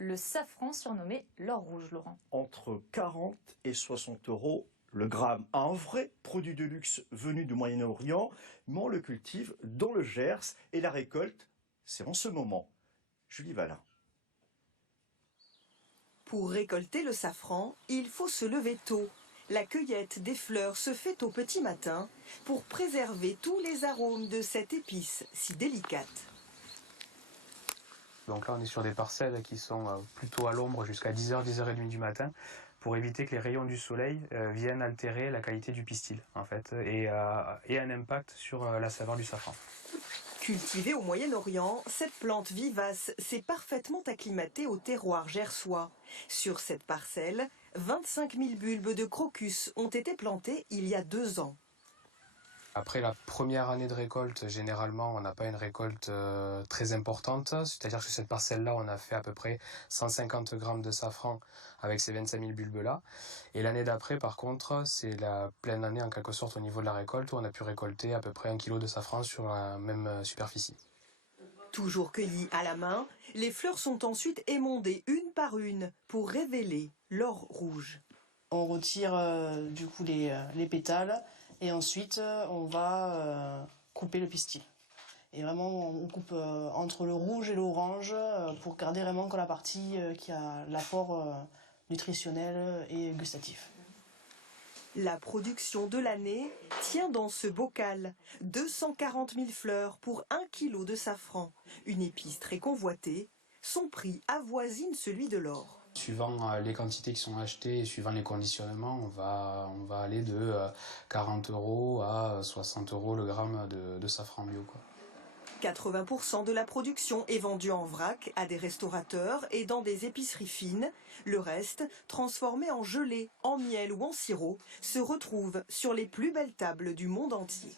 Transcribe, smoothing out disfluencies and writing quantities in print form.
Le safran surnommé l'or rouge, Laurent. Entre 40 et 60 euros le gramme. Un vrai produit de luxe venu du Moyen-Orient, mais on le cultive dans le Gers et la récolte, c'est en ce moment. Julie Valin. Pour récolter le safran, il faut se lever tôt. La cueillette des fleurs se fait au petit matin pour préserver tous les arômes de cette épice si délicate. Donc là, on est sur des parcelles qui sont plutôt à l'ombre jusqu'à 10h, 10h30 du matin pour éviter que les rayons du soleil viennent altérer la qualité du pistil en fait et un impact sur la saveur du safran. Cultivée au Moyen-Orient, cette plante vivace s'est parfaitement acclimatée au terroir gersois. Sur cette parcelle, 25 000 bulbes de crocus ont été plantés il y a 2 ans. Après la première année de récolte, généralement, on n'a pas une récolte très importante. C'est-à-dire que sur cette parcelle-là, on a fait à peu près 150 grammes de safran avec ces 25 000 bulbes-là. Et l'année d'après, par contre, c'est la pleine année en quelque sorte au niveau de la récolte où on a pu récolter à peu près 1 kg de safran sur la même superficie. Toujours cueillies à la main, les fleurs sont ensuite émondées une par une pour révéler l'or rouge. On retire du coup les pétales et ensuite on va couper le pistil. Et vraiment on coupe entre le rouge et l'orange pour garder vraiment que la partie qui a l'apport nutritionnel et gustatif. La production de l'année tient dans ce bocal. 240 000 fleurs pour 1 kg de safran. Une épice très convoitée. Son prix avoisine celui de l'or. Suivant les quantités qui sont achetées et suivant les conditionnements, on va aller de 40 € à 60 € le gramme de safran bio, quoi. 80% de la production est vendue en vrac à des restaurateurs et dans des épiceries fines. Le reste, transformé en gelée, en miel ou en sirop, se retrouve sur les plus belles tables du monde entier.